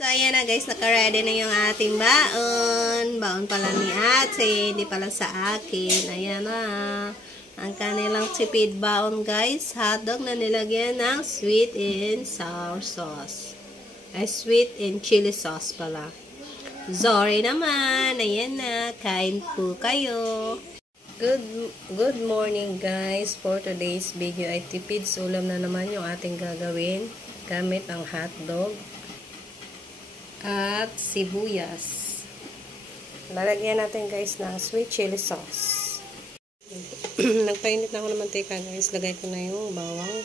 So, ayan na guys, naka-ready na yung ating baon. Baon pala ni ate, hindi pala sa akin. Ayan na. Ang kanilang tipid baon guys. Hotdog na nilagyan ng sweet and sour sauce. Ay, sweet and chili sauce pala. Sorry naman. Ayan na. Kain po kayo. Good morning guys. For today's video ay tipid ulam na naman yung ating gagawin. Gamit ang hotdog at sibuyas. Lalagyan natin guys ng sweet chili sauce. Nagpainit na ako ng mantika guys. Lagay ko na yung bawang.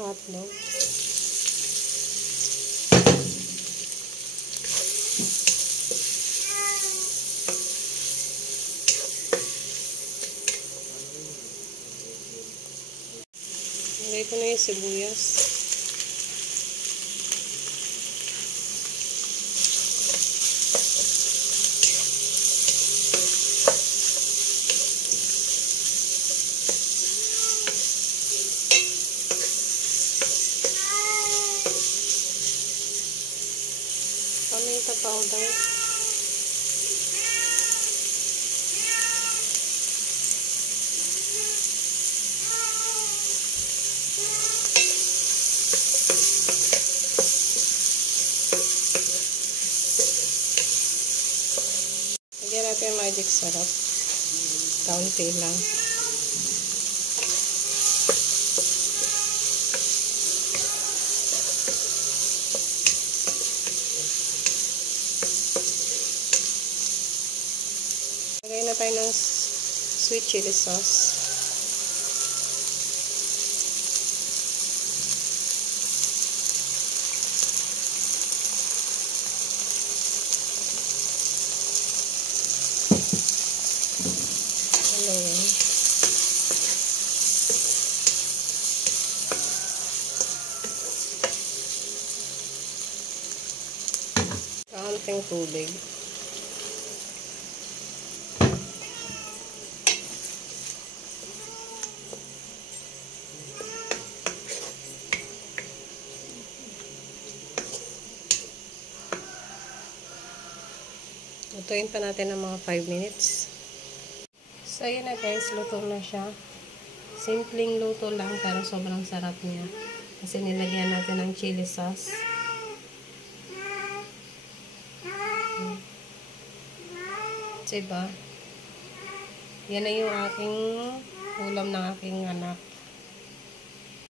Hotdog. Lagay ko na yung sibuyas. Paminta powder. Lagyan natin yung magic syrup. Kaunti lang. Lagay na tayo ng sweet chili sauce. Haluin. Kaunting tubig. Lutuin pa natin ng mga 5 minutes. So, ayan na guys. Luto na siya. Simpleng luto lang pero sobrang sarap niya. Kasi nilagyan natin ng chili sauce. Diba? Yan na yung aking ulam ng aking anak.